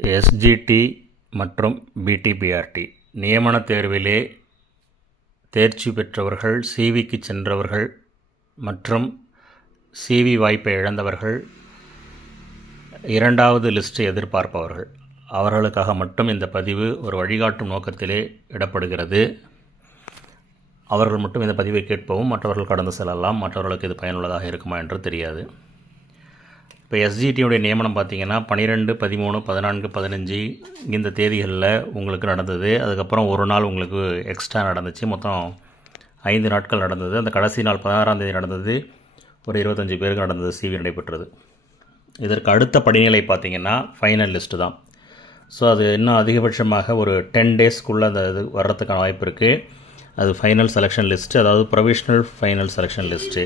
SGT மற்றும் பிடிபிஆர்டி நியமனத் தேர்விலே தேர்ச்சி பெற்றவர்கள், சிவிக்கு சென்றவர்கள் மற்றும் சிவி வாய்ப்பை இழந்தவர்கள், இரண்டாவது லிஸ்ட்டை எதிர்பார்ப்பவர்கள் அவர்களுக்காக மட்டும் இந்த பதிவு ஒரு வழிகாட்டும் நோக்கத்திலே இடப்படுகிறது. அவர்கள் மட்டும் இந்த பதிவை கேட்பவும் மற்றவர்கள் கடந்து செல்லலாம். மற்றவர்களுக்கு இது பயனுள்ளதாக இருக்குமா என்று தெரியாது. இப்போ எஸ்ஜிடியுடைய நியமனம் பார்த்திங்கன்னா 12, 13, 14, 15 இந்த தேதிகளில் உங்களுக்கு நடந்தது. அதுக்கப்புறம் ஒரு நாள் உங்களுக்கு எக்ஸ்ட்ரா நடந்துச்சு. மொத்தம் 5 நாட்கள் நடந்தது. அந்த கடைசி நாள் 16ஆம் தேதி நடந்தது. ஒரு 25 பேருக்கு நடந்தது. சிவி நடைபெற்றது. இதற்கு அடுத்த படிநிலை பார்த்திங்கன்னா ஃபைனல் லிஸ்ட்டு தான். ஸோ அது இன்னும் அதிகபட்சமாக ஒரு 10 டேஸ்க்குள்ளே அந்த இது வர்றதுக்கான வாய்ப்பு இருக்குது. அது ஃபைனல் செலெக்ஷன் லிஸ்ட்டு, அதாவது ப்ரொவிஷ்னல் ஃபைனல் செலெக்ஷன் லிஸ்ட்டு.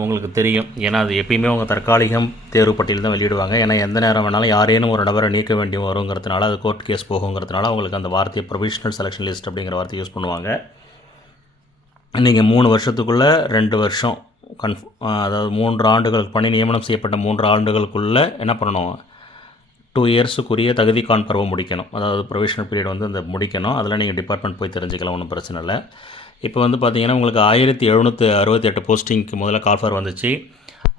உங்களுக்கு தெரியும், ஏன்னா அது எப்பயுமே அவங்க தற்காலிகம் தேர்வு பட்டியல் தான் வெளியிடுவாங்க. ஏன்னா எந்த நேரம் வேணாலும் யாரேனும் ஒரு நபரை நீக்க வேண்டி வருங்கிறதுனால, அது கோர்ட் கேஸ் போகுங்கிறதுனால அவங்களுக்கு அந்த வார்த்தையை ப்ரொவிஷ்னல் செலெக்ஷன் லிஸ்ட் அப்படிங்கிற வார்த்தையை யூஸ் பண்ணுவாங்க. நீங்கள் 3 வருஷத்துக்குள்ளே 2 வருஷம் அதாவது 3 ஆண்டுகள் பணி நியமனம் செய்யப்பட்ட 3 ஆண்டுகளுக்குள்ளே என்ன பண்ணணும், 2 இயர்ஸுக்குரிய தகுதிக்கான் பருவம் முடிக்கணும். அதாவது ப்ரொவிஷனல் பீரியட் வந்து அந்த முடிக்கணும். அதில் நீங்கள் டிபார்ட்மெண்ட் போய் தெரிஞ்சுக்கலாம், ஒன்றும் பிரச்சனை இல்லை. இப்போ வந்து பார்த்திங்கன்னா உங்களுக்கு 1768 போஸ்டிங்க்கு முதல்ல கால்ஃபர் வந்துச்சு.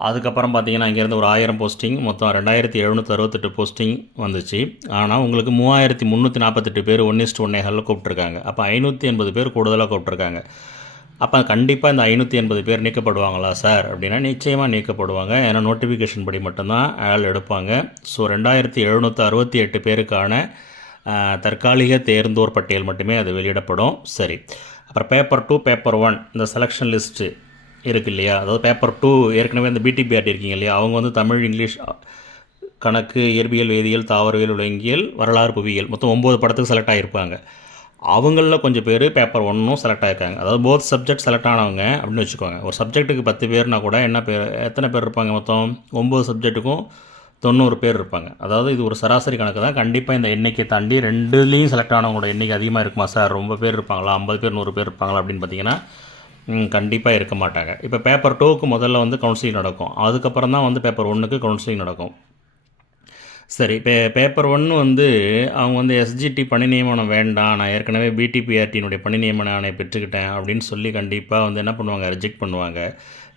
அதுக்கப்புறம் பார்த்திங்கன்னா இங்கேருந்து ஒரு 1000 போஸ்டிங், மொத்தம் 2768 போஸ்டிங் வந்துச்சு. ஆனால் உங்களுக்கு 3348 பேர் 1:1 கூப்பிட்ருக்காங்க. அப்போ 580 பேர் கூடுதலாக கூப்பிட்ருக்காங்க. அப்போ கண்டிப்பாக இந்த 580 பேர் நீக்கப்படுவாங்களா சார் அப்படின்னா நிச்சயமாக நீக்கப்படுவாங்க. ஏன்னா நோட்டிஃபிகேஷன் படி மட்டும்தான் ஆள் எடுப்பாங்க. ஸோ 2768 பேருக்கான தற்காலிக தேர்ந்தோர் பட்டியல் மட்டுமே அது வெளியிடப்படும். சரி, அப்புறம் பேப்பர் 2, பேப்பர் 1 இந்த செலெக்ஷன் லிஸ்ட்டு இருக்குது இல்லையா. அதாவது பேப்பர் 2 ஏற்கனவே இந்த பிடிபிஆர்டி இருக்கீங்க இல்லையா, அவங்க வந்து தமிழ், இங்கிலீஷ், கணக்கு, இயற்பியல், வேதியியல், தாவரவியல், உலகியல், வரலாறு, புவியியல் மொத்தம் 9 படத்துக்கு செலக்ட் ஆகியிருப்பாங்க. அவங்களில் கொஞ்சம் பேர் பேப்பர் 1ம் செலக்ட் ஆகிருக்காங்க. அதாவது போத் சப்ஜெக்ட் செலக்ட் ஆனவங்க அப்படின்னு வச்சுக்கோங்க. ஒரு சப்ஜெக்ட்டுக்கு 10 பேர்னா கூட எத்தனை பேர் இருப்பாங்க, மொத்தம் 9 சப்ஜெக்ட்டுக்கும் 90 பேர் இருப்பாங்க. அதாவது இது ஒரு சராசரி கணக்கு தான். கண்டிப்பாக இந்த எண்ணிக்கை தாண்டி 2லேயும் செலக்ட் ஆனவங்களோட எண்ணிக்கை அதிகமாக இருக்குமா சார், ரொம்ப பேர் இருப்பாங்களா, 50 பேர் 100 பேர் இருப்பாங்களா அப்படின்னு பார்த்தீங்கன்னா கண்டிப்பாக இருக்க மாட்டாங்க. இப்போ பேப்பர் 2க்கு முதல்ல வந்து கவுன்சிலிங் நடக்கும். அதுக்கப்புறம் தான் வந்து பேப்பர் 1க்கு கவுன்சிலிங் நடக்கும். சரி, இப்போ பேப்பர் 1 வந்து அவங்க வந்து எஸ்ஜிடி பணி நியமனம் வேண்டாம், நான் ஏற்கனவே பிடிபிஆர்டியினுடைய பணி நியமன ஆணை பெற்றுக்கிட்டேன் அப்படின்னு சொல்லி கண்டிப்பாக வந்து என்ன பண்ணுவாங்க, ரிஜெக்ட் பண்ணுவாங்க.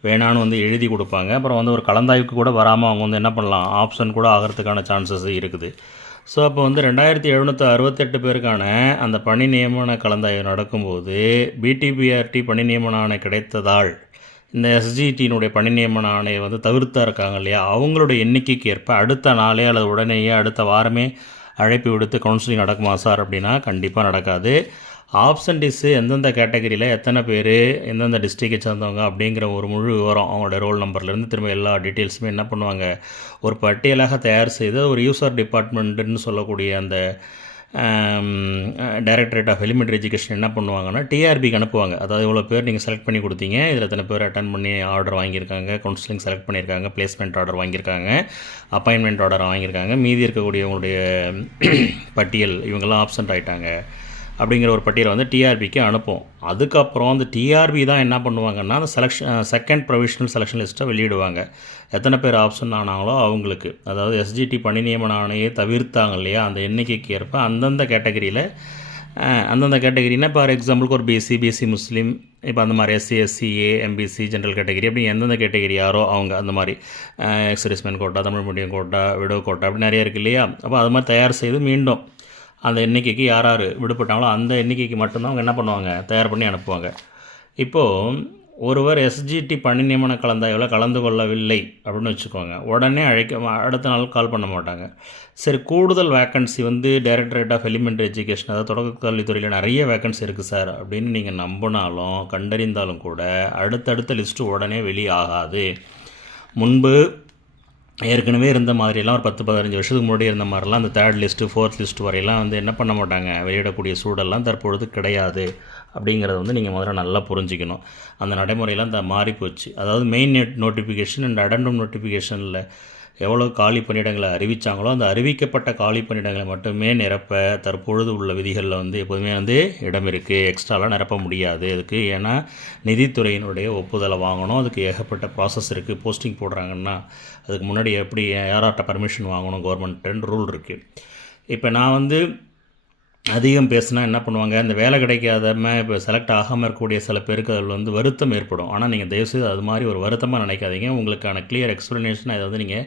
வேணான்னு வந்து எழுதி கொடுப்பாங்க. அப்புறம் வந்து ஒரு கலந்தாய்வுக்கு கூட வராமல் அவங்க வந்து என்ன பண்ணலாம், ஆப்ஷன் கூட ஆகிறதுக்கான சான்சஸ் இருக்குது. ஸோ அப்போ வந்து 2768 பேருக்கான அந்த பணி நியமன கலந்தாய்வு நடக்கும்போது பிடிபிஆர்டி பணி நியமன ஆணை கிடைத்ததால் இந்த எஸ்ஜிடியினுடைய பணி நியமன ஆணையை வந்து தவிர்த்தா இருக்காங்க இல்லையா, அவங்களுடைய எண்ணிக்கைக்கு ஏற்ப அடுத்த நாளே அல்லது உடனேயே அடுத்த வாரமே அழைப்பு விடுத்து கவுன்சிலிங் நடக்குமா சார் அப்படின்னா கண்டிப்பாக நடக்காது. ஆப்சன்டிஸு எந்தெந்த கேட்டகரியில் எத்தனை பேர், எந்தெந்த டிஸ்ட்ரிக்டை சேர்ந்தவங்க அப்படிங்கிற ஒரு முழு விவரம், அவங்களோட ரோல் நம்பர்லேருந்து திரும்ப எல்லா டீட்டெயில்ஸுமே என்ன பண்ணுவாங்க, ஒரு பட்டியலாக தயார் செய்து ஒரு யூசர் டிபார்ட்மெண்ட்டுன்னு சொல்லக்கூடிய அந்த டைரக்டரேட் ஆஃப் எலிமெண்ட்ரி எஜுகேஷன் என்ன பண்ணுவாங்கன்னா டிஆர்பிக்கு அனுப்புவாங்க. அதாவது இவ்வளோ பேர் நீங்கள் செலக்ட் பண்ணி கொடுத்தீங்க, இதில் எத்தனை பேர் அட்டன் பண்ணி ஆர்டர் வாங்கியிருக்காங்க, கவுன்சிலிங் செலக்ட் பண்ணியிருக்காங்க, பிளேஸ்மெண்ட் ஆர்டர் வாங்கியிருக்காங்க, அப்பாயின்மெண்ட் ஆர்டர் வாங்கியிருக்காங்க, மீதி இருக்கக்கூடியவங்களுடைய பட்டியல் இவங்கெல்லாம் ஆப்சண்ட் ஆகிட்டாங்க அப்படிங்கிற ஒரு பட்டியலை வந்து டிஆர்பிக்கு அனுப்போம். அதுக்கப்புறம் அந்த டிஆர்பி தான் என்ன பண்ணுவாங்கன்னா அந்த செகண்ட் ப்ரொவிஷனல் செலெக்ஷன் லிஸ்ட்டை வெளியிடுவாங்க. எத்தனை பேர் ஆப்ஷன் ஆனாங்களோ அவங்களுக்கு, அதாவது எஸ்ஜிடி பணி நியமன ஆணையை தவிர்த்தாங்க இல்லையா, அந்த எண்ணிக்கைக்கு ஏற்ப அந்தந்த கேட்டகரியில் அந்தந்த கேட்டகரினா ஃபார் எக்ஸாம்பிளுக்கு ஒரு பிசி முஸ்லீம், இப்போ அந்த மாதிரி SC/SC/A, MBC ஜென்ரல் கேட்டகரி அப்படி எந்தெந்த கேட்டகரி யாரோ அவங்க அந்த மாதிரி ex serviceman quota, Tamil medium quota, widow quota அப்படி நிறைய இருக்குது இல்லையா. அப்போ அது மாதிரி தயார் செய்து மீண்டும் அந்த எண்ணிக்கைக்கு யார் யார் விடுபட்டாங்களோ அந்த எண்ணிக்கைக்கு மட்டும்தான் அவங்க என்ன பண்ணுவாங்க, தயார் பண்ணி அனுப்புவாங்க. இப்போது ஒருவர் எஸ்ஜிடி பணி நியமன கலந்தாய்வில் கலந்து கொள்ளவில்லை அப்படின்னு வச்சுக்கோங்க, உடனே அடுத்த நாள் கால் பண்ண மாட்டாங்க. சரி, கூடுதல் வேக்கன்சி வந்து டைரக்டரேட் ஆஃப் எலிமெண்ட்ரி எஜுகேஷன், அதாவது தொடக்க கல்வித்துறையில் நிறைய வேக்கன்சி இருக்குது சார் அப்படின்னு நீங்கள் நம்பினாலும் கண்டறிந்தாலும் கூட அடுத்தடுத்த லிஸ்ட்டு உடனே வெளியாகாது. முன்பு ஏற்கனவே இருந்த மாதிரிலாம் ஒரு 10-15 வருஷத்துக்கு முன்னாடி இருந்த மாதிரிலாம் அந்த 3rd லிஸ்ட்டு 4th லிஸ்ட்டு வரையெல்லாம் வந்து என்ன பண்ண மாட்டாங்க, வெளியிடக்கூடிய சூழல்லாம் தற்பொழுது கிடையாது. அப்படிங்கிறத வந்து நீங்கள் முதல்ல நல்லா புரிஞ்சிக்கணும். அந்த நடைமுறையெல்லாம் மாறி போச்சு. அதாவது மெயின் நோட்டிஃபிகேஷன் அண்ட் அடெண்டம் நோட்டிஃபிகேஷனில் எவ்வளோ காலி பணியிடங்களை அறிவித்தாங்களோ அந்த அறிவிக்கப்பட்ட காலி பணியிடங்களை மட்டுமே நிரப்ப தற்பொழுது உள்ள விதிகளில் வந்து எப்போதுமே வந்து இடம் இருக்குது. எக்ஸ்ட்ராலாம் நிரப்ப முடியாது அதுக்கு. ஏன்னா நிதித்துறையினுடைய ஒப்புதலை வாங்கணும். அதுக்கு ஏகப்பட்ட ப்ராசஸ் இருக்குது. போஸ்டிங் போடுறாங்கன்னா அதுக்கு முன்னாடி எப்படி யார்கிட்ட பர்மிஷன் வாங்கணும் கவர்மெண்ட்டுன்னு ரூல் இருக்குது. இப்போ நான் வந்து அதிகம் பேசினா என்ன பண்ணுவாங்க, இந்த வேலை கிடைக்காதம இப்போ செலக்ட் ஆகாமல் இருக்கக்கூடிய சில பேருக்கு அதில் வந்து வருத்தம் ஏற்படும். ஆனால் நீங்கள் தயவுசெய்து அது மாதிரி ஒரு வருத்தமாக நினைக்காதீங்க. உங்களுக்கான கிளியர் எக்ஸ்ப்ளனேஷன் அதை வந்து நீங்கள்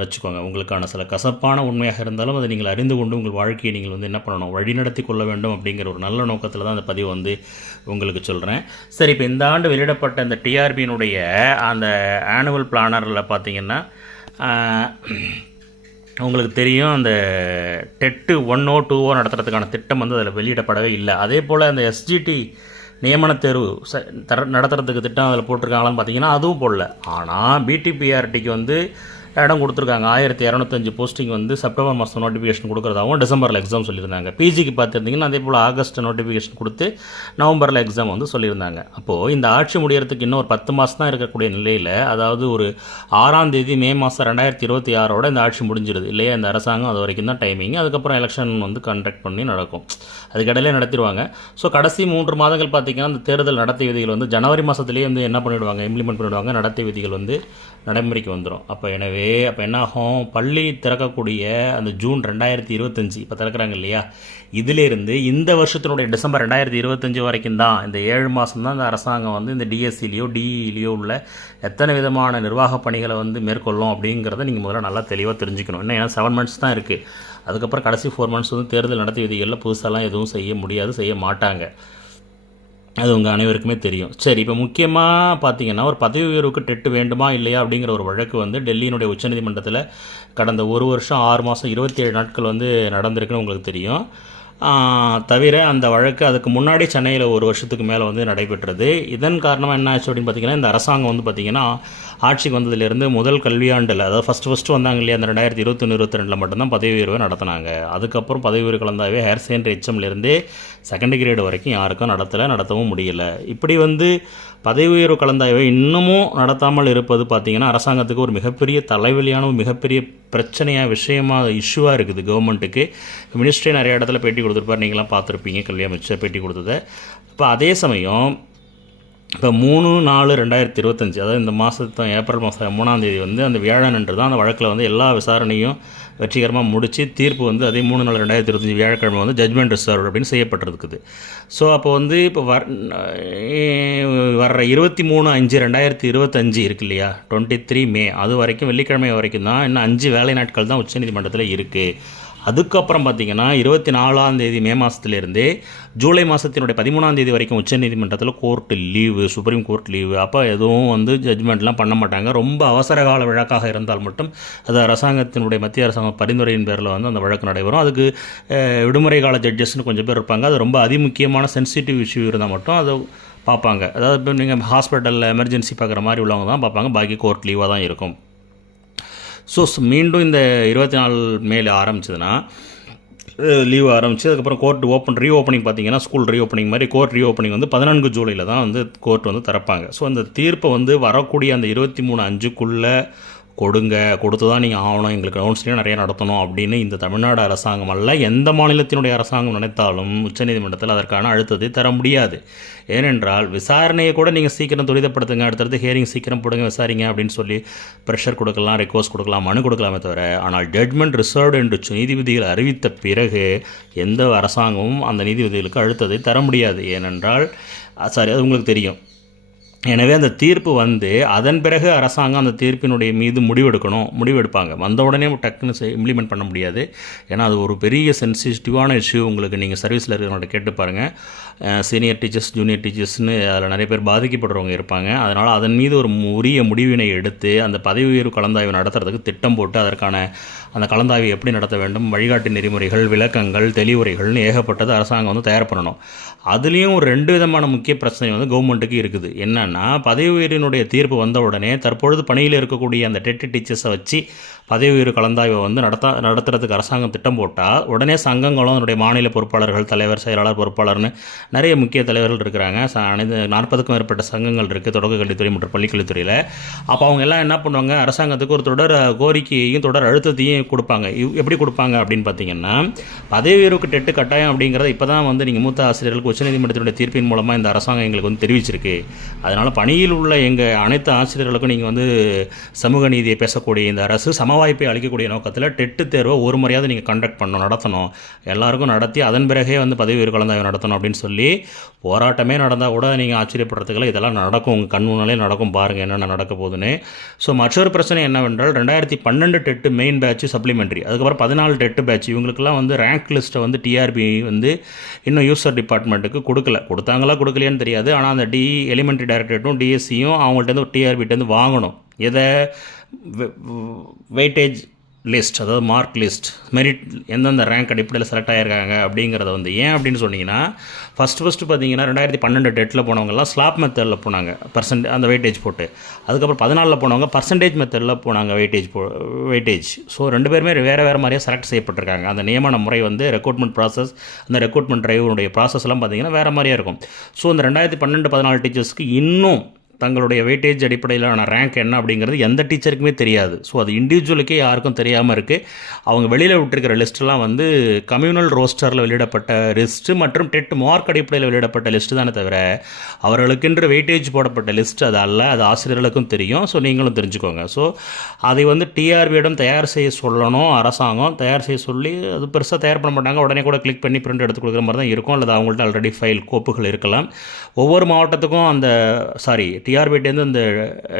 வச்சுக்கோங்க. உங்களுக்கான சில கசப்பான உண்மையாக இருந்தாலும் அதை நீங்கள் அறிந்து கொண்டு உங்கள் வாழ்க்கையை நீங்கள் வந்து என்ன பண்ணணும், வழிநடத்தி கொள்ள வேண்டும் அப்படிங்கிற ஒரு நல்ல நோக்கத்தில் தான் அந்த பதிவு வந்து உங்களுக்கு சொல்கிறேன். சரி, இப்போ இந்த ஆண்டு வெளியிடப்பட்ட இந்த டிஆர்பியினுடைய அந்த ஆனுவல் பிளானரில் பார்த்திங்கன்னா உங்களுக்கு தெரியும், அந்த டெட்டு 1ஓ 2ஓ நடத்துறதுக்கான திட்டம் வந்து அதில் வெளியிடப்படவே இல்லை. அதே போல் அந்த எஸ்ஜிடி நியமன தேர்வு நடத்துறதுக்கு திட்டம் அதில் போட்டிருக்காங்களான்னு பார்த்தீங்கன்னா அதுவும் போடல. ஆனால் பிடிபிஆர்டிக்கு வந்து இடம் கொடுத்துருக்காங்க. 1205 போஸ்டிங் வந்து செப்டம்பர் மாதம் நோட்டிஃபிகேஷன் கொடுக்குறதாகவும் டிசம்பரில் எக்ஸாம் சொல்லியிருந்தாங்க. பிஜிக்கு பார்த்துருந்தீங்கன்னா அதே போல் ஆகஸ்ட் நோட்டிஃபிகேஷன் கொடுத்து நவம்பரில் எக்ஸாம் வந்து சொல்லியிருந்தாங்க. அப்போது இந்த ஆட்சி முடியறதுக்கு இன்னும் ஒரு 10 மாதம் தான் இருக்கக்கூடிய நிலையில், அதாவது ஒரு 6ஆம் தேதி மே மாதம் 2026 இந்த ஆட்சி முடிஞ்சிடுது இல்லையா. இந்த அரசாங்கம் அது வரைக்கும் தான் டைமிங். அதுக்கப்புறம் எலெக்ஷன் வந்து கண்டக்ட் பண்ணி நடக்கும். அதுக்கடையிலே நடத்திடுவாங்க. ஸோ கடைசி 3 மாதங்கள் பார்த்திங்கன்னா அந்த தேர்தல் நடத்தை விதிகள் வந்து ஜனவரி மாதத்துலேயே வந்து என்ன பண்ணிவிடுவாங்க, இம்ப்ளிமெண்ட் பண்ணிவிடுவாங்க. நடத்தை விதிகள் வந்து நடைமுறைக்கு வந்துடும். அப்போ என்ன ஆகும், பள்ளி திறக்கக்கூடிய அந்த ஜூன் 2025 இப்போ திறக்கிறாங்க இல்லையா, இதிலிருந்து இந்த வருஷத்தினுடைய டிசம்பர் 2025 வரைக்கும் தான், இந்த 7 மாதம் தான் இந்த அரசாங்கம் வந்து இந்த டிஎஸ்சிலேயோ டிஇலேயோ உள்ள எத்தனை விதமான நிர்வாக பணிகளை வந்து மேற்கொள்ளும் அப்படிங்கிறத நீங்கள் முதல்ல நல்லா தெளிவாக தெரிஞ்சுக்கணும். ஏன்னா 7 மந்த்ஸ் தான் இருக்குது. அதுக்கப்புறம் கடைசி 4 மந்த்ஸ் வந்து தேர்தல் நடத்தை விதிகளில் புதுசாலாம் எதுவும் செய்ய முடியாது, செய்ய மாட்டாங்க. அது உங்கள் அனைவருக்குமே தெரியும். சரி, இப்போ முக்கியமாக பார்த்தீங்கன்னா ஒரு பதவி உயர்வுக்கு டெட்டு வேண்டுமா இல்லையா அப்படிங்கிற ஒரு வழக்கு வந்து டெல்லியினுடைய உச்சநீதிமன்றத்தில் கடந்த 1 வருஷம் 6 மாதம் 27 நாட்கள் வந்து நடந்திருக்குன்னு உங்களுக்கு தெரியும். தவிர அந்த வழக்கு அதுக்கு முன்னாடி சென்னையில் 1 வருஷத்துக்கு மேலே வந்து நடைபெற்றது. இதன் காரணமாக என்ன ஆச்சு அப்படின்னு பார்த்தீங்கன்னா, இந்த அரசாங்கம் வந்து பார்த்திங்கன்னா ஆட்சிக்கு வந்ததுலேருந்து முதல் கல்வியாண்டில், அதாவது ஃபஸ்ட்டு வந்தாங்க இல்லையா, அந்த 2021-22 மட்டும்தான் பதவி உயர்வை நடத்தினாங்க. அதுக்கப்புறம் பதவி உயர்வு கலந்தாவே ஹையர் செகண்டரி HMலேருந்து செகண்ட் கிரேடு வரைக்கும் யாருக்கும் நடத்தவும் முடியலை. இப்படி வந்து பதவி உயர்வு கலந்தாய்வை இன்னமும் நடத்தாமல் இருப்பது பார்த்திங்கன்னா அரசாங்கத்துக்கு ஒரு மிகப்பெரிய தலைவலியான மிகப்பெரிய பிரச்சனையாக விஷயமாக இஷ்யூவாக இருக்குது கவர்மெண்ட்டுக்கு. மினிஸ்ட்ரி நிறைய இடத்துல பேட்டி கொடுத்துருப்பார், நீங்களாம் பார்த்துருப்பீங்க, கல்வி அமைச்சர் பேட்டி கொடுத்ததை. இப்போ அதே சமயம் இப்போ 3/4/2025, அதாவது இந்த மாதம் ஏப்ரல் மாதம் 3ஆம் தேதி வந்து அந்த வியாழனன்று தான் அந்த வழக்கில் வந்து எல்லா விசாரணையும் வெற்றிகரமாக முடித்து தீர்ப்பு வந்து அதே 3/4/2025 வியாழக்கிழமை வந்து ஜட்மெண்ட் ரிசர்வ் அப்படின்னு செய்யப்பட்டிருக்குது. ஸோ அப்போ வந்து இப்போ வர்ற 23/5/2025 இருக்கு இல்லையா, 23 மே, அது வரைக்கும் வெள்ளிக்கிழமை வரைக்கும் தான், இன்னும் 5 வேலை நாட்கள் தான் உச்சநீதிமன்றத்தில் இருக்குது. அதுக்கப்புறம் பார்த்திங்கன்னா 24ஆம் தேதி மே மாதத்துலேருந்தே ஜூலை மாதத்தினுடைய 13ஆம் தேதி வரைக்கும் உச்சநீதிமன்றத்தில் court leave, supreme court leave. அப்போ எதுவும் வந்து ஜட்மெண்ட்லாம் பண்ண மாட்டாங்க. ரொம்ப அவசர கால வழக்காக இருந்தால் மட்டும் அது அரசாங்கத்தினுடைய மத்திய அரசாங்க பரிந்துரையின் பேரில் வந்து அந்த வழக்கு நடைபெறும். அதுக்கு விடுமுறை கால ஜட்ஜஸ்ன்னு கொஞ்சம் பேர் இருப்பாங்க. அது ரொம்ப அதிமுக்கியமான சென்சிட்டிவ் இஷ்யூ இருந்தால் மட்டும் அதை பார்ப்பாங்க. அதாவது இப்போ நீங்கள் ஹாஸ்பிட்டலில் எமர்ஜென்சி பார்க்குற மாதிரி உள்ளவங்க தான் பார்ப்பாங்க, பாக்கி கோர்ட் லீவாக தான் இருக்கும். ஸோ மீண்டும் இந்த 24 மேல ஆரம்பிச்சதுன்னா லீவ் ஆரம்பிச்சு அதுக்கப்புறம் கோர்ட் ரீஓப்பனிங் பார்த்திங்கன்னா ஸ்கூல் ரீஓப்பனிங் மாதிரி கோர்ட் ரீஓப்பனிங் வந்து 14 ஜூலையில் தான் வந்து கோர்ட் வந்து திறப்பாங்க. ஸோ அந்த தீர்ப்பை வந்து வரக்கூடிய அந்த 23/5க்குள்ளே கொடுத்து தான் நீங்கள் ஆகணும், எங்களுக்கு கவுன்சிலிங் நிறைய நடத்தணும் அப்படின்னு இந்த தமிழ்நாடு அரசாங்கம் அல்ல எந்த மாநிலத்தினுடைய அரசாங்கம் நினைத்தாலும் உச்சநீதிமன்றத்தில் அதற்கான அழுத்தத்தை தர முடியாது. ஏனென்றால் விசாரணையை கூட நீங்கள் சீக்கிரம் துரிதப்படுத்துங்க, அடுத்தடுத்து ஹியரிங் சீக்கிரம் போடுங்க, விசாரிங்க அப்படின்னு சொல்லி ப்ரெஷர் கொடுக்கலாம், ரெக்வஸ்ட் கொடுக்கலாம், மனு கொடுக்கலாமே தவிர, ஆனால் ஜட்மெண்ட் ரிசர்வ்டு என்று நீதிபதிகள் அறிவித்த பிறகு எந்த அரசாங்கமும் அந்த நீதிபதிகளுக்கு அழுத்தத்தை தர முடியாது. ஏனென்றால் அது உங்களுக்கு தெரியும். எனவே அந்த தீர்ப்பு வந்து அதன் பிறகு அரசாங்கம் அந்த தீர்ப்பினுடைய மீது முடிவெடுப்பாங்க. வந்த உடனே டக்குன்னு இம்ப்ளிமெண்ட் பண்ண முடியாது. ஏன்னா அது ஒரு பெரிய சென்சிட்டிவான இஷ்யூ. உங்களுக்கு நீங்கள் சர்வீஸில் இருக்கிறவங்கள்ட்ட கேட்டு பாருங்கள். சீனியர் டீச்சர்ஸ், ஜூனியர் டீச்சர்ஸ்னு அதில் நிறைய பேர் பாதிக்கப்படுறவங்க இருப்பாங்க. அதனால் அதன் மீது ஒரு உரிய முடிவினை எடுத்து அந்த பதவி உயர்வு கலந்தாய்வு நடத்துறதுக்கு திட்டம் போட்டு அதற்கான அந்த கலந்தாய்வை எப்படி நடத்த வேண்டும், வழிகாட்டு நெறிமுறைகள், விளக்கங்கள், தெளிவுரைகள்னு ஏகப்பட்டது அரசாங்கம் வந்து தயார் பண்ணணும். அதுலேயும் ஒரு 2 விதமான முக்கிய பிரச்சனை வந்து கவர்மெண்ட்டுக்கு இருக்குது. என்னென்னா, என்னென்னா, பதவி உயர்வினுடைய தீர்ப்பு வந்த உடனே தற்பொழுது பணியில் இருக்கக்கூடிய அந்த டெட் டீச்சர்ஸை வச்சு பதவி உயர்வு கலந்தாய்வை வந்து நடத்துறதுக்கு அரசாங்கம் திட்டம் போட்டால் உடனே சங்கங்களும் அதனுடைய மாநில பொறுப்பாளர்கள், தலைவர், செயலாளர், பொறுப்பாளர்னு நிறைய முக்கிய தலைவர்கள் இருக்கிறாங்க. அனைத்து 40க்கும் மேற்பட்ட சங்கங்கள் இருக்குது தொடக்க கல்வித்துறை மற்றும் பள்ளிக்கல்வித்துறையில். அப்போ அவங்க எல்லாம் என்ன பண்ணுவாங்க, அரசாங்கத்துக்கு ஒரு தொடர் கோரிக்கையையும் தொடர் அழுத்தத்தையும் கொடுப்பாங்க. எப்படி கொடுப்பாங்க அப்படின்னு பார்த்தீங்கன்னா, பதவி உயர்வுக்கு டெட்டு கட்டாயம் அப்படிங்கிறத இப்போ தான் வந்து நீங்கள் மூத்த ஆசிரியர்களுக்கு உச்சநீதிமன்றத்தினுடைய தீர்ப்பின் மூலமாக இந்த அரசாங்கம் எங்களுக்கு வந்து தெரிவிச்சிருக்கு. அதனால் பணியில் உள்ள எங்கள் அனைத்து ஆசிரியர்களுக்கும் நீங்கள் வந்து சமூக நீதியை பேசக்கூடிய இந்த அரசு வாய்ப்பை அளிக்கக்கூடிய நோக்கத்தில் டெட்டு தேர்வை ஒரு முறையாவது நீங்கள் கண்டக்ட் நடத்தணும், எல்லாருக்கும் நடத்தி அதன் பிறகே வந்து பதவி உயர்வு கலந்தாய்வு நடத்தணும் அப்படின்னு சொல்லி போராட்டமே நடந்தால் கூட நீங்கள் ஆச்சரியப்படுறதுக்குள்ள இதெல்லாம் நடக்கும், உங்கள் கண் முன்னாலே நடக்கும், பாருங்கள் என்னென்ன நடக்க போகுதுன்னு. ஸோ மற்றொரு பிரச்சனை என்னவென்றால் 2012 டெட்டு மெயின் பேட்ச் சப்ளிமெண்ட்ரி, அதுக்கப்புறம் 14 டெட்டு பேட்ச், இவங்களுக்கெல்லாம் வந்து ரேங்க் லிஸ்ட்டை வந்து டிஆர்பி வந்து இன்னும் யூசர் டிபார்ட்மெண்ட்டுக்கு கொடுத்தாங்களா கொடுக்கலையான்னு தெரியாது. ஆனால் அந்த எலிமெண்ட்ரி டைரக்டரேட்டும் டிஎஸ்சியும் அவங்கள்ட்ட டிஆர்பிட்டேருந்து வாங்கணும். எதை வெயிட்டேஜ் லிஸ்ட், அதாவது மார்க் லிஸ்ட், மெரிட் எந்தெந்த ரேங்க் அடிப்படையில் செலக்ட் ஆகியிருக்காங்க அப்படிங்கிறத வந்து ஏன் அப்படின்னு சொன்னீங்கன்னா, ஃபஸ்ட்டு பார்த்தீங்கன்னா 2012 டெட்டில் போனவங்கலாம் ஸ்லாப் மெத்தடில் போனாங்க, அந்த வெயிட்டேஜ் போட்டு. அதுக்கப்புறம் 14 போனவங்க பர்சன்டேஜ் மெத்தடில் போனாங்க, வெயிட்டேஜ். ஸோ 2 பேருமே வேறு மாதிரியே செலக்ட் செய்யப்பட்டிருக்காங்க. அந்த நியமன முறை வந்து ரெக்ரூட்மெண்ட் ப்ராசஸ், அந்த ரெக்ரூட்மெண்ட் ட்ரைவனுடைய ப்ராசஸ்லாம் பார்த்தீங்கன்னா வேறு மாதிரியே இருக்கும். ஸோ இந்த 2012-14 டீச்சர்ஸ்க்கு இன்னும் தங்களுடைய வெயிட்டேஜ் அடிப்படையிலான ரேங்க் என்ன அப்படிங்கிறது எந்த டீச்சருக்குமே தெரியாது. ஸோ அது இண்டிவிஜுவலுக்கே யாருக்கும் தெரியாமல் இருக்குது. அவங்க வெளியில் விட்டுருக்கிற லிஸ்ட்டெலாம் வந்து கம்யூனல் ரோஸ்டரில் வெளியிடப்பட்ட லிஸ்ட்டு மற்றும் டெட் மார்க் அடிப்படையில் வெளியிடப்பட்ட லிஸ்ட்டு தானே தவிர அவர்களுக்கென்று வெயிட்டேஜ் போடப்பட்ட லிஸ்ட் அது அல்ல. அது ஆசிரியர்களுக்கும் தெரியும். ஸோ நீங்களும் தெரிஞ்சுக்கோங்க. ஸோ அதை வந்து டிஆர்பியிடம் தயார் செய்ய சொல்லணும், அரசாங்கம் தயார் செய்ய சொல்லி. அது பெருசாக தயார் பண்ண மாட்டாங்க, உடனே கூட கிளிக் பண்ணி பிரிண்ட் எடுத்து கொடுக்குற மாதிரி தான் இருக்கும், அல்லது அவங்கள்ட்ட ஆல்ரெடி ஃபைல் கோப்புகள் இருக்கலாம். ஒவ்வொரு மாவட்டத்துக்கும் அந்த டிஆர்பிட்டேருந்து இந்த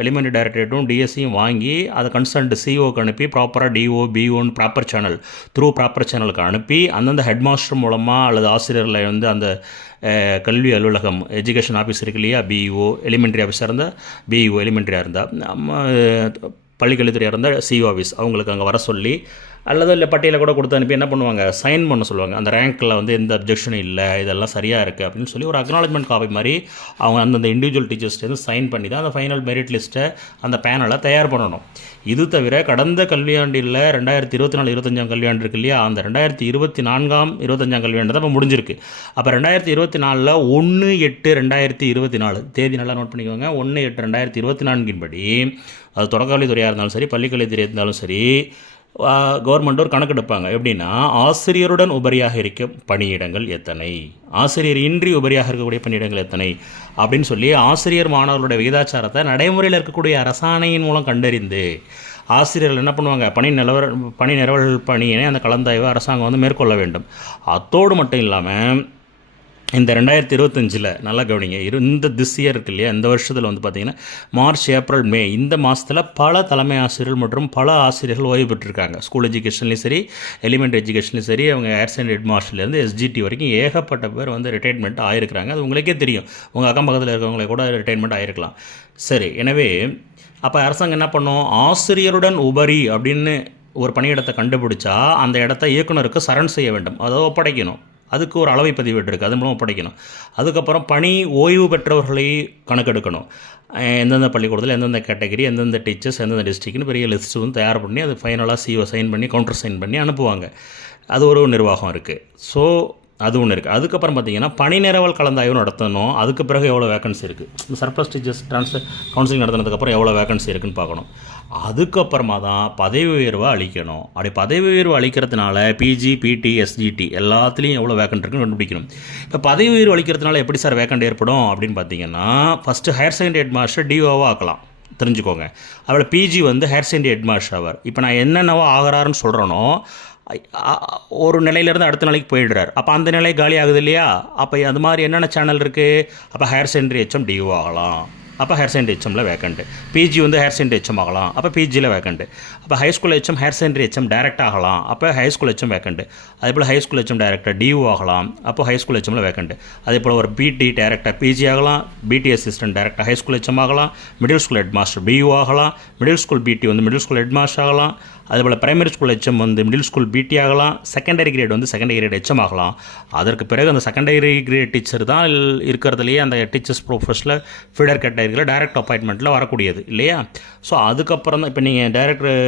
எலிமெண்ட்ரி டைரக்டரேட்டும் டிஎஸ்சியும் வாங்கி அதை கன்சர்ன்ட் சிஓக்கு அனுப்பி ப்ராப்பராக டிஓ பிஓன்னு ப்ராப்பர் சேனலுக்கு அனுப்பி அந்தந்த ஹெட் மாஸ்டர் மூலமாக அல்லது ஆசிரியர்களை வந்து அந்த கல்வி அலுவலகம் எஜுகேஷன் ஆஃபீஸ் இருக்கு இல்லையா, பிஇஓ, எலிமெண்ட்ரி ஆஃபீஸாக இருந்தால் பிஇஓ, எலிமெண்ட்ரியாக இருந்தால் பள்ளிக்கல்வித்துறையாக இருந்தால் சிஓ ஆஃபீஸ், அவங்களுக்கு அங்கே வர சொல்லி அல்லது இல்லை பட்டியலை கூட கொடுத்து அனுப்பி என்ன பண்ணுவாங்க, சைன் பண்ண சொல்லுவாங்க. அந்த ரேங்க்கில் வந்து எந்த அப்ஜெக்ஷனும் இல்லை, இதெல்லாம் சரியாக இருக்குது அப்படின்னு சொல்லி ஒரு அக்னாலஜ்மெண்ட் காப்பி மாதிரி அவங்க அந்தந்த இண்டிவிஜுவல் டீச்சர்ஸ்லேருந்து சைன் பண்ணி தான் அந்த ஃபைனல் மெரிட் லிஸ்ட்டை அந்த பேனலை தயார் பண்ணணும். இது தவிர கடந்த கல்வியாண்டில் 2024-25 கல்வியாண்டு இருக்கு இல்லையா, அந்த 2024-25 கல்வியாண்டு தான் இப்போ முடிஞ்சிருக்கு. அப்போ 2024 1/8/2024 தேதி நல்லா நோட் பண்ணிக்கோங்க. 1/8/2024 படி அது தொடக்கக்கல்வித்துறையாக இருந்தாலும் சரி, பள்ளிக்கல்வித்துறையாக இருந்தாலும் சரி, கவர்மெண்ட் ஒரு கணக்கு எடுப்பாங்க. எப்படின்னா, ஆசிரியருடன் உபரியாக இருக்கும் பணியிடங்கள் எத்தனை, ஆசிரியர் இன்றி உபரியாக இருக்கக்கூடிய பணியிடங்கள் எத்தனை அப்படின்னு சொல்லி ஆசிரியர் மாணவர்களுடைய விகிதாச்சாரத்தை நடைமுறையில் இருக்கக்கூடிய அரசாணையின் மூலம் கண்டறிந்து ஆசிரியர்கள் என்ன பண்ணுவாங்க, பணி நிரவல் பணியினை அந்த கலந்தாய்வை அரசாங்கம் வந்து மேற்கொள்ள வேண்டும். அத்தோடு மட்டும் இல்லாமல் இந்த 2025 நல்லா கவனிங்க, இந்த திஸ் இயர் இருக்கு இல்லையா, இந்த வருஷத்தில் வந்து பார்த்திங்கன்னா மார்ச், ஏப்ரல், மே இந்த மாதத்தில் பல தலைமை ஆசிரியர்கள் மற்றும் பல ஆசிரியர்கள் ஓய்வு பெற்றிருக்காங்க. ஸ்கூல் எஜுகேஷன்லேயும் சரி, எலிமெண்ட்ரி எஜுகேஷன்லையும் சரி, அவங்க ஹையர் செகண்டரி ஹெட் மாஸ்டர்லேருந்து எஸ்ஜிடி வரைக்கும் ஏகப்பட்ட பேர் வந்து ரிட்டைர்மெண்ட் ஆகிருக்கிறாங்க. அது உங்களுக்கே தெரியும், உங்கள் அக்கம் பக்கத்தில் இருக்கிறவங்களே கூட ரிட்டைர்மெண்ட் ஆகிருக்கலாம். சரி, எனவே அப்போ அரசாங்கம் என்ன பண்ணும், ஆசிரியருடன் உபரி அப்படின்னு ஒரு பணியிடத்தை கண்டுபிடிச்சா அந்த இடத்த இயக்குனருக்கு சரண் செய்ய வேண்டும், அதை ஒப்படைக்கணும். அதுக்கு ஒரு அளவை பதிவேடு இருக்குது, அது மூலம் ஒப்படைக்கணும். அதுக்கப்புறம் பணி ஓய்வு பெற்றவர்களை கணக்கெடுக்கணும். எந்தெந்த பள்ளிக்கூடத்தில் எந்தெந்த கேட்டகரி, எந்தெந்த டீச்சர்ஸ், எந்தெந்த டிஸ்ட்ரிக்ட்னு பெரிய லிஸ்ட்டு வந்து தயார் பண்ணி அது ஃபைனலாக சிஓ சைன் பண்ணி கவுண்டர் சைன் பண்ணி அனுப்புவாங்க. அது ஒரு நிர்வாகம் இருக்குது. ஸோ அது ஒன்று இருக்குது. அதுக்கப்புறம் பார்த்திங்கன்னா பணி நிரவல் கலந்தாய்வு நடத்தணும். அதுக்கு பிறகு எவ்வளோ வேகன்சி இருக்குது, சர்ப்ளஸ் டீச்சர்ஸ் கவுன்சிலிங் நடத்தினதுக்கப்புறம் எவ்வளோ வேகன்சி இருக்குதுன்னு பார்க்கணும். அதுக்கப்புறமா தான் பதவி உயர்வை அளிக்கணும். அப்படி பதவி உயர்வு அளிக்கிறதுனால பிஜி, பிடி, எஸ்ஜிடி எல்லாத்துலேயும் எவ்வளோ வேக்கண்ட் இருக்குன்னு கண்டுபிடிக்கணும். இப்போ பதவி உயர்வு அளிக்கிறதுனால எப்படி சார் வேக்கண்ட் ஏற்படும் அப்படின்னு பார்த்தீங்கன்னா, first higher secondary head master டிஓவாக ஆக்கலாம், தெரிஞ்சுக்கோங்க. அவளை பிஜி வந்து ஹையர் செகண்டரி ஹெட் மாஸ்டர் ஆவார். இப்போ நான் என்னென்னவோ ஆகிறாருன்னு சொல்கிறேனோ ஒரு நிலையிலேருந்து அடுத்த நிலைக்கு போயிடுறார். அப்போ அந்த நிலை காலி ஆகுது இல்லையா. அப்போ அது மாதிரி என்னென்ன சேனல் இருக்குது, அப்போ ஹையர் செகண்டரி ஹெச்எம் டிஓ ஆகலாம், அப்போ ஹையர் செகண்டரி ஹெச்எம்மில் வேக்கண்ட்டு. பிஜி வந்து ஹையர் செகண்டரி ஹெச்எம் ஆகலாம், அப்போ பிஜியில் வேக்கண்ட்டு. அப்போ high school HM higher secondary HM direct ஆகலாம், அப்போ ஹை ஸ்கூல் ஹெச்எம் வேக்கண்ட்டு. அதே போல் high school HM director DO ஆகலாம், அப்போ ஹை ஸ்கூல் ஹெச்எம்மில் வேக்கண்ட்டு. அதே போல் ஒரு பிடி டைரக்டர் பிஜி ஆகலாம், BT assistant director high school HM ஆகலாம், middle school head master PO ஆகலாம், மிடில் ஸ்கூல் பிடி வந்து மிடில் ஸ்கூல் ஹெட் மாஸ்டர் ஆகலாம். அதேபோல் பிரைமரி ஸ்கூல் ஹெச்எம் வந்து மிடில் ஸ்கூல் பிடி ஆகலாம், செகண்டரி கிரேட் வந்து செகண்டரி கிரேட் ஹெச்எம் ஆகலாம். அதற்கு பிறகு அந்த செகண்டரி கிரேட் டீச்சர் தான் இருக்கிறதுலையே அந்த டீச்சர்ஸ் ப்ரொஃபஷனில் ஃபீடர் கேட்டகரியில் டைரக்ட் அப்பாயின்மெண்ட்டில் வரக்கூடியது இல்லையா. ஸோ அதுக்கப்புறம் தான் இப்போ நீங்கள் டைரக்டர்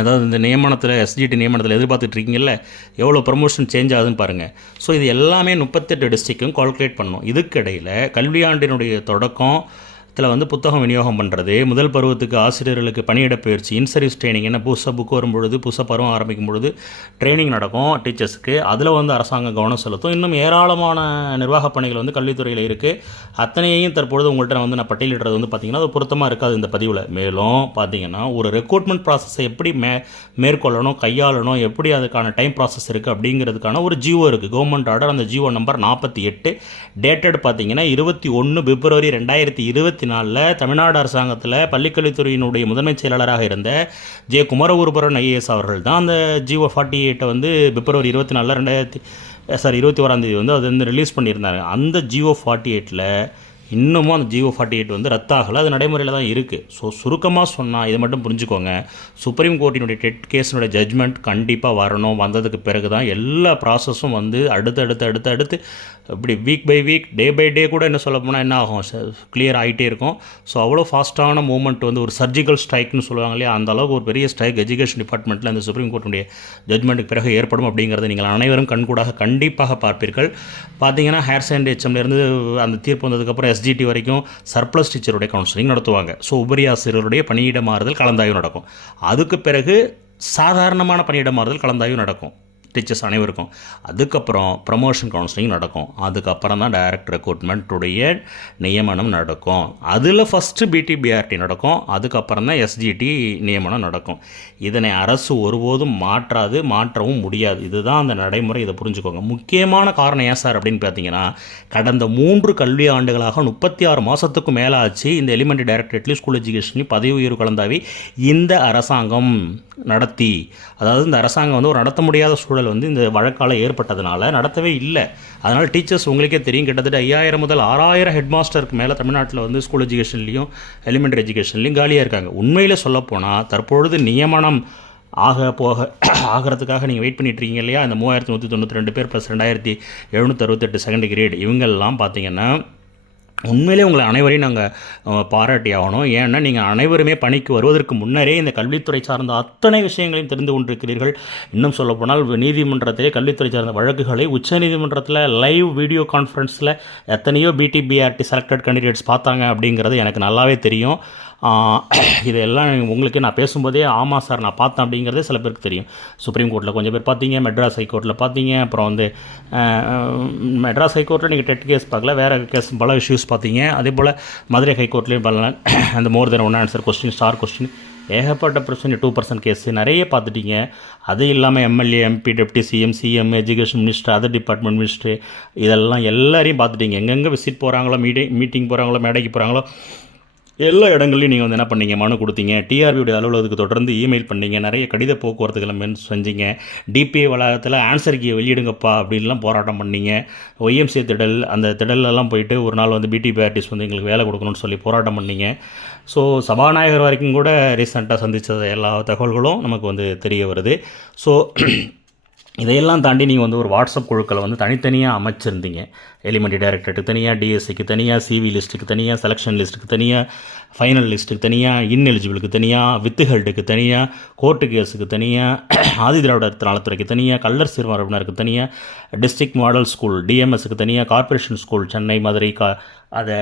அதாவது இந்த நியமனத்தில் எஸ்ஜிடி நியமனத்தில் எதிர்பார்த்துட்ருக்கீங்கல்ல, எவ்வளோ ப்ரமோஷன் சேஞ்ச் ஆகுதுன்னு பாருங்கள். ஸோ இது எல்லாமே 38 டிஸ்ட்ரிக்டும் கால்குலேட் பண்ணணும். இதுக்கிடையில் கல்வியாண்டினுடைய தொடக்கம் வந்து புத்தகம் விநியோகம் பண்ணுறது, முதல் பருவத்துக்கு ஆசிரியர்களுக்கு பணியிட பயிற்சி, இன்சர்வீஸ் ட்ரைனிங், என்ன புதுசாக புக்கு வரும்பொழுது புதுசாக பருவம் ஆரம்பிக்கும் பொழுது ட்ரைனிங் நடக்கும் டீச்சர்ஸுக்கு, அதில் வந்து அரசாங்கம் கவனம் செலுத்தும். இன்னும் ஏராளமான நிர்வாகப் பணிகள் வந்து கல்வித்துறையில் இருக்குது. அத்தனையையும் தற்பொழுது உங்கள்கிட்ட நான் பட்டியலிடுறது வந்து பார்த்திங்கன்னா அது பொருத்தமாக இருக்காது இந்த பதிவில். மேலும் பார்த்திங்கன்னா ஒரு ரெக்ரூட்மெண்ட் ப்ராசஸை எப்படி மேற்கொள்ளணும், கையாளணும், எப்படி அதுக்கான டைம் ப்ராசஸ் இருக்குது அப்படிங்கிறதுக்கான ஒரு ஜிஓ இருக்குது, கவர்மெண்ட் ஆர்டர். அந்த ஜிஓ நம்பர் 48, டேட்டட் பார்த்திங்கன்னா 21 பிப்ரவரி 2024 தமிழ்நாடு அரசாங்கத்தில் பள்ளிக்கல்வித்துறையினுடைய முதன்மை செயலாளராக இருந்த ஜே குமரகுருபரன் ஐஏஎஸ் அவர்கள் தான் அந்த ஜிஓ 48 வந்து பிப்ரவரி 21 வந்து அது வந்து ரிலீஸ் பண்ணியிருந்தாங்க. அந்த ஜிஓ 48ல் இன்னமும் அந்த ஜிஓ 48 வந்து ரத்தாகலை, அது நடைமுறையில் தான் இருக்குது. ஸோ சுருக்கமாக சொன்னால் இதை மட்டும் புரிஞ்சுக்கோங்க, சுப்ரீம் கோர்ட்டினுடைய டெட் கேஸினுடைய ஜட்ஜ்மெண்ட் கண்டிப்பாக வரணும். வந்ததுக்கு பிறகு தான் எல்லா ப்ராசஸும் வந்து அடுத்து இப்படி week by week, day by day கூட என்ன சொல்ல போனால் என்ன ஆகும், கிளியர் ஆகிட்டே இருக்கும். ஸோ அவ்வளோ ஃபாஸ்ட்டான மூவ்மெண்ட் வந்து ஒரு சர்ஜிக்கல் ஸ்ட்ரைக்னு சொல்லுவாங்க இல்லையா, அந்த அளவுக்கு ஒரு பெரிய ஸ்ட்ரைக் எஜுகேஷன் டிபார்ட்மெண்ட்டில் அந்த சுப்ரீம் கோர்ட்டுடைய ஜட்ஜ்மெண்ட்டுக்கு பிறகு ஏற்படும் அப்படிங்கிறத நீங்கள் அனைவரும் கண்கூடாக கண்டிப்பாக பார்ப்பீர்கள். பார்த்தீங்கன்னா ஹையர் செகண்டரி ஹெச்எம்லேருந்து அந்த தீர்ப்பு வந்ததுக்கப்புறம் எஸ்ஜிடி வரைக்கும் சர்ப்ளஸ் டீச்சருடைய கவுன்சிலிங் நடத்துவாங்க. ஸோ உபரி ஆசிரியருடைய பணியிட மாறுதல் கலந்தாய்வு நடக்கும். அதுக்கு பிறகு சாதாரணமான பணியிட மாறுதல் கலந்தாய்வு நடக்கும் டீச்சர்ஸ் அனைவருக்கும். அதுக்கப்புறம் ப்ரமோஷன் கவுன்சிலிங் நடக்கும். அதுக்கப்புறம் தான் டைரக்ட் ரெக்ரூட்மெண்ட்டுடைய நியமனம் நடக்கும். அதில் ஃபஸ்ட்டு பிடிபிஆர்டி நடக்கும், அதுக்கப்புறம் தான் எஸ்ஜிடி நியமனம் நடக்கும். இதனை அரசு ஒருபோதும் மாற்றவும் முடியாது. இதுதான் அந்த நடைமுறை, இதை புரிஞ்சுக்கோங்க. முக்கியமான காரணம் ஏன் சார் அப்படின்னு பார்த்தீங்கன்னா, கடந்த 3 கல்வி ஆண்டுகளாக 36 மாதத்துக்கும் மேலே ஆச்சு இந்த எலிமெண்ட்ரி டைரக்டரேட்லி ஸ்கூல் எஜுகேஷன்லையும் பதவி உயர்வு கலந்தாவி இந்த அரசாங்கம் நடத்தி, அதாவது இந்த அரசாங்கம் வந்து ஒரு நடத்த முடியாத சூழல் வந்து இந்த வழக்கால் ஏற்பட்டதுனால நடத்தவே இல்லை. அதனால் டீச்சர்ஸ் உங்களுக்கே தெரியும், கிட்டத்தட்ட 5000 முதல் 6000 ஹெட் மாஸ்டருக்கு மேலே தமிழ்நாட்டில் வந்து ஸ்கூல் எஜுகேஷன்லேயும் எலிமெண்ட்ரி எஜுகேஷன்லேயும் காலியாக இருக்காங்க. உண்மையில் சொல்லப்போனால் தற்பொழுது நியமனம் ஆகிறதுக்காக நீங்கள் வெயிட் பண்ணிட்டுருக்கீங்க இல்லையா, இந்த 3192 பேர் ப்ளஸ் 2768 செகண்ட் கிரேட் இவங்கெல்லாம் பார்த்தீங்கன்னா உண்மையிலே உங்களை அனைவரையும் நாங்கள் பாராட்டி ஆகணும். ஏன்னா நீங்கள் அனைவருமே பணிக்கு வருவதற்கு முன்னரே இந்த கல்வித்துறை சார்ந்த அத்தனை விஷயங்களையும் தெரிந்து கொண்டிருக்கிறீர்கள். இன்னும் சொல்லப்போனால் நீதிமன்றத்திலே கல்வித்துறை சார்ந்த வழக்குகளை உச்சநீதிமன்றத்தில் லைவ் வீடியோ கான்ஃபரன்ஸில் எத்தனையோ பிடிபிஆர்டி செலக்டட் கேண்டிடேட்ஸ் பார்த்தாங்க அப்படிங்கிறது எனக்கு நல்லாவே தெரியும். இதெல்லாம் உங்களுக்கு நான் பேசும்போதே ஆமாம் சார் நான் பார்த்தேன் அப்படிங்கிறதே சில பேருக்கு தெரியும். சுப்ரீம் கோர்ட்டில் கொஞ்சம் பேர் பார்த்தீங்க, மெட்ராஸ் ஹைகோர்ட்டில் பார்த்தீங்க, அப்புறம் வந்து மெட்ராஸ் ஹைகோர்ட்டில் நீங்கள் டெட் கேஸ் பார்க்கல, வேறு கேஸ் பல இஷ்யூஸ் பார்த்தீங்க. அதே போல் மதுரை ஹைகோர்ட்லேயும் பல அந்த more than one answer question, star question, ஏகப்பட்ட பிரச்சனை 2% கேஸ் நிறைய பார்த்துட்டீங்க. அது இல்லாமல் MLA, MP, deputy CM, CM, education minister, other department minister, இதெல்லாம் எல்லாரையும் பார்த்துட்டீங்க. எங்கெங்கே விசிட் போகிறாங்களோ, மீட்டிங் போகிறாங்களோ, மேடைக்கு போகிறாங்களோ, எல்லா இடங்கள்லையும் நீங்கள் வந்து என்ன பண்ணீங்க, மனு கொடுத்தீங்க. டிஆர்பியுடைய அலுவலகத்துக்கு தொடர்ந்து இமெயில் பண்ணீங்க, நிறைய கடித போக்குவரத்துகளை செஞ்சீங்க. டிபிஏ வளாகத்தில் ஆன்சர் கீயை வெளியிடுங்கப்பா அப்படின்லாம் போராட்டம் பண்ணீங்க. ஒய்எம்சி திடல், அந்த திடலெல்லாம் போயிட்டு ஒரு நாள் வந்து பிடிபிஆர்டிஸ் வந்து எங்களுக்கு வேலை கொடுக்கணும்னு சொல்லி போராட்டம் பண்ணீங்க. ஸோ சபாநாயகர் வரைக்கும் கூட ரீசெண்டாக சந்தித்த எல்லா தகவல்களும் நமக்கு வந்து தெரிய வருது. ஸோ இதையெல்லாம் தாண்டி நீங்கள் வந்து ஒரு வாட்ஸ்அப் குழுக்களை வந்து தனித்தனியாக அமைச்சிருந்தீங்க. எலிமெண்ட்ரி டைரக்டருக்கு தனியாக, டிஎஸ்சிக்கு தனியாக, சிவி லிஸ்ட்டுக்கு தனியாக, செலெக்ஷன் லிஸ்ட்டுக்கு தனியாக, ஃபைனல் லிஸ்ட்டுக்கு தனியாக, இன்எலிஜிபிளுக்கு தனியாக, வித்துஹெல்டுக்கு தனியாக, கோர்ட்டு கேஸுக்கு தனியாக, ஆதிதிராவிடர் நலத்துறைக்கு தனியாக, கல்லர் சிறுமரபினருக்கு தனியாக, டிஸ்ட்ரிக்ட் மாடல் ஸ்கூல் டிஎம்எஸ்க்கு தனியாக, கார்ப்பரேஷன் ஸ்கூல் சென்னை, மதுரை, அதை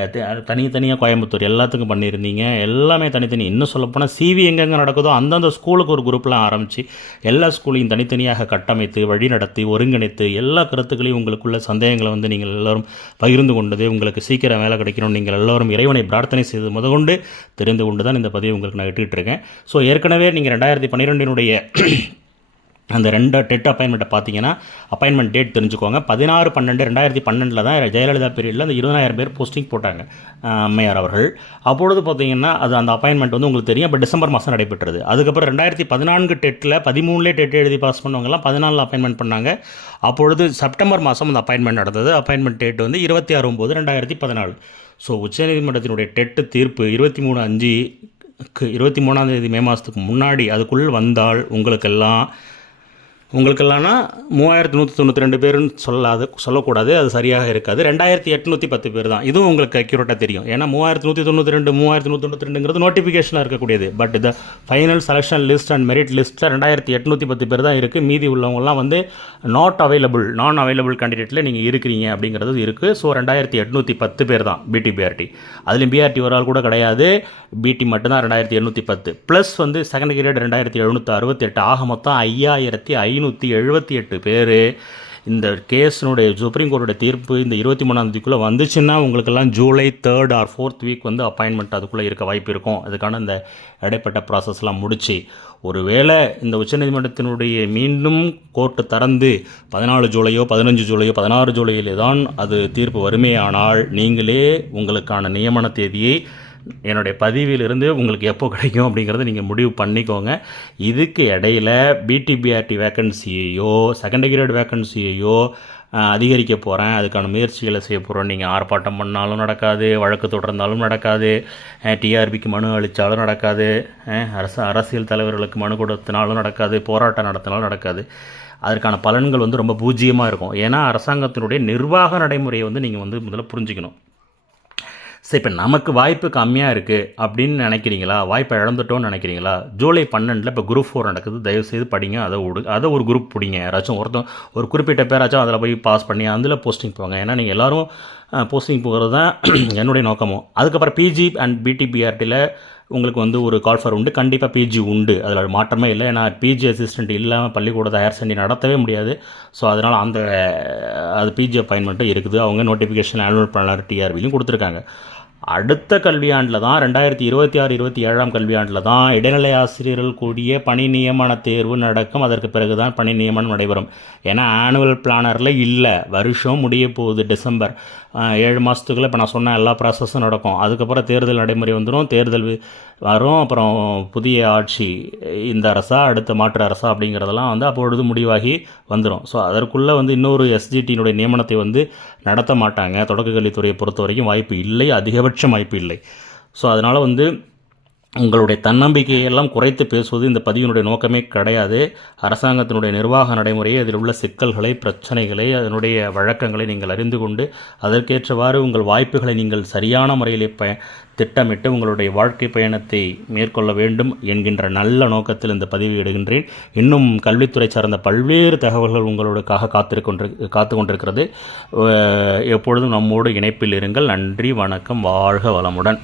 தனித்தனியாக கோயம்புத்தூர் எல்லாத்துக்கும் பண்ணியிருந்தீங்க. எல்லாமே தனித்தனி. இன்னும் சொல்லப்போனால் சிவி எங்கெங்கே நடக்குதோ அந்தந்த ஸ்கூலுக்கு ஒரு குரூப்லாம் ஆரம்பித்து எல்லா ஸ்கூலையும் தனித்தனியாக கட்டமைத்து வழிநடத்தி ஒருங்கிணைத்து எல்லா கருத்துக்களையும் உங்களுக்குள்ள சந்தேகங்களை வந்து நீங்கள் எல்லோரும் பகிர்ந்து கொண்டது, உங்களுக்கு சீக்கிரம் வேலை கிடைக்கணும் நீங்கள் எல்லோரும் இறைவனை பிரார்த்தனை செய்து முதற்கொண்டு தெரிந்து கொண்டு தான் இந்த பதிவை உங்களுக்கு நான் இட்டுருக்கேன். ஸோ ஏற்கனவே நீங்கள் 2012 அந்த 2 டெட் அப்பாயின்மெண்ட்டை பார்த்தீங்கன்னா அப்பாயின்மெண்ட் டேட் தெரிஞ்சுக்கோங்க. 16/12/2012 தான் ஜெயலலிதா பீரியடில் அந்த 20,000 பேர் போஸ்டிங் போட்டாங்க அம்மையார் அவர்கள். அப்பொழுது பார்த்தீங்கன்னா அது அந்த அப்பாயின்மெண்ட் வந்து உங்களுக்கு தெரியும், இப்போ டிசம்பர் மாதம் நடைபெற்றது. அதுக்கப்புறம் 2014 டெட்டில் 13 டெட் எழுதி பாஸ் பண்ணவங்கலாம் 14 அப்பாயின்மெண்ட் பண்ணாங்க. அப்பொழுது செப்டம்பர் மாதம் அந்த அப்பாயின்மெண்ட் நடந்தது. அப்பாயின்மெண்ட் டேட் வந்து 26/9/2014. ஸோ உச்சநீதிமன்றத்தினுடைய டெட்டு தீர்ப்பு 23/5 23 மே மாதத்துக்கு முன்னாடி அதுக்குள் வந்தால் உங்களுக்கெல்லாம்னா 3192 பேருன்னு சொல்லக்கூடாது, அது சரியாக இருக்காது. 2810 பேர் தான். இதுவும் உங்களுக்கு அக்யூரேட்டாக தெரியும். ஏன்னா 3192 3192ங்கிறது நோட்டிஃபிகேஷனில் இருக்கக்கூடியது. பட் இந்த final selection list and merit லிஸ்ட்டில் 2810 பேர் தான் இருக்குது. மீதி உள்ளவங்கலாம் வந்து நான் அவைலபிள் கேண்டிடேட்டில் நீங்கள் இருக்கிறீங்க அப்படிங்கிறது இருக்குது. ஸோ 2810 பேர் தான் பிடி அதுலேயும் பிஆர்டி ஒரு ஆள் கூட கிடையாது. பிடி மட்டும்தான் 2810 ப்ளஸ் வந்து செகண்ட் கிரேட் 2768. ஆக மொத்தம் 5578 பேர். இந்த கேஸினுடைய சுப்ரீம் கோர்ட்டோட தீர்ப்பு இந்த 23 வந்துச்சுன்னா உங்களுக்கெல்லாம் July 3rd or 4th week வந்து அப்பாயின்மெண்ட் அதுக்குள்ளே இருக்க வாய்ப்பு இருக்கும். அதுக்கான இந்த இடைப்பட்ட ப்ராசஸ்லாம் முடிச்சு ஒருவேளை இந்த உச்சநீதிமன்றத்தினுடைய மீண்டும் கோர்ட்டு திறந்து 14 ஜூலையோ 15 ஜூலையோ 16 ஜூலையிலே தான் அது தீர்ப்பு வருமேயானால் நீங்களே உங்களுக்கான நியமன தேதியை என்னுடைய பதிவிலிருந்து உங்களுக்கு எப்போ கிடைக்கும் அப்படிங்கிறத நீங்கள் முடிவு பண்ணிக்கோங்க. இதுக்கு இடையில் பிடிபிஆர்டி வேக்கன்சியையோ செகண்ட் கிரேட் வேக்கன்சியையோ அதிகரிக்க போகிறேன், அதுக்கான முயற்சிகளை செய்ய போகிறோம். நீங்கள் ஆர்ப்பாட்டம் பண்ணாலும் நடக்காது, வழக்கு தொடர்ந்தாலும் நடக்காது, டிஆர்பிக்கு மனு அளித்தாலும் நடக்காது, அரசியல் தலைவர்களுக்கு மனு கொடுத்தினாலும் நடக்காது, போராட்டம் நடத்தினாலும் நடக்காது. அதற்கான பலன்கள் வந்து ரொம்ப பூஜ்ஜியமாக இருக்கும். ஏன்னா அரசாங்கத்தினுடைய நிர்வாக நடைமுறையை வந்து நீங்கள் வந்து முதல்ல புரிஞ்சுக்கணும். சரி, இப்போ நமக்கு வாய்ப்பு கம்மியாக இருக்குது அப்படின்னு நினைக்கிறீங்களா, வாய்ப்பை இழந்துட்டோன்னு நினைக்கிறீங்களா, ஜூலை 12 இப்போ குரூப் 4 நடக்குது, தயவுசெய்து படிங்க. அதை ஒரு குரூப் பிடிங்க. யாராச்சும் ஒரு குறிப்பிட்ட பேராச்சும் அதில் போய் பாஸ் பண்ணி அதில் போஸ்டிங் போங்க. ஏன்னா நீங்கள் எல்லோரும் போஸ்டிங் போகிறது தான் என்னுடைய நோக்கமும். அதுக்கப்புறம் பிஜி அண்ட் பிடிபிஆர்டியில் உங்களுக்கு வந்து ஒரு கால்ஃபர் உண்டு, கண்டிப்பாக பிஜி உண்டு, அதில் மாற்றமே இல்லை. ஏன்னா பிஜி அசிஸ்டண்ட் இல்லாமல் பள்ளிக்கூடத்தை ஹையர் செகண்டரி நடத்தவே முடியாது. ஸோ அதனால் அது பிஜி அப்பாயின்மெண்ட்டும் இருக்குது. அவங்க நோட்டிஃபிகேஷன் ஆனுவல் பிளானர் டிஆர்பிலையும் கொடுத்துருக்காங்க. அடுத்த கல்வியாண்டில் தான் 2026-27 கல்வியாண்டில் தான் இடைநிலை ஆசிரியர்கள் கூடிய பணி நியமன தேர்வு நடக்கும். அதற்கு பிறகு தான் பணி நியமனம் நடைபெறும். ஏன்னா ஆனுவல் பிளானரில் இல்லை, வருஷம் முடிய போகுது டிசம்பர். 7 மாதத்துக்குள்ளே இப்போ நான் சொன்ன எல்லா ப்ராசஸும் நடக்கும். அதுக்கப்புறம் தேர்தல் நடைமுறை வந்துடும், தேர்தல் வரும், அப்புறம் புதிய ஆட்சி, இந்த அரசா அடுத்த மாற்று அரசா அப்படிங்கிறதெல்லாம் வந்து அப்பொழுது முடிவாகி வந்துடும். ஸோ அதற்குள்ளே வந்து இன்னொரு எஸ்ஜிடியினுடைய நியமனத்தை வந்து நடத்த மாட்டாங்க. தொடக்க கல்வித்துறையை பொறுத்த வரைக்கும் வாய்ப்பு இல்லை, அதிகபட்சம் வாய்ப்பு இல்லை. ஸோ அதனால் வந்து உங்களுடைய தன்னம்பிக்கையெல்லாம் குறைத்து பேசுவது இந்த பதிவினுடைய நோக்கமே கிடையாது. அரசாங்கத்தினுடைய நிர்வாக நடைமுறையை, அதில் உள்ள சிக்கல்களை, பிரச்சனைகளை, அதனுடைய வழக்கங்களை நீங்கள் அறிந்து கொண்டு அதற்கேற்றவாறு உங்கள் வாய்ப்புகளை நீங்கள் சரியான முறையில் திட்டமிட்டு உங்களுடைய வாழ்க்கை பயணத்தை மேற்கொள்ள வேண்டும் என்கின்ற நல்ல நோக்கத்தில் இந்த பதிவை இடுகின்றேன். இன்னும் கல்வித்துறை சார்ந்த பல்வேறு தகவல்கள் உங்களுக்காக காத்து கொண்டிருக்கிறது. எப்பொழுதும் நம்மோடு இணைப்பில் இருங்கள். நன்றி, வணக்கம், வாழ்க வளமுடன்.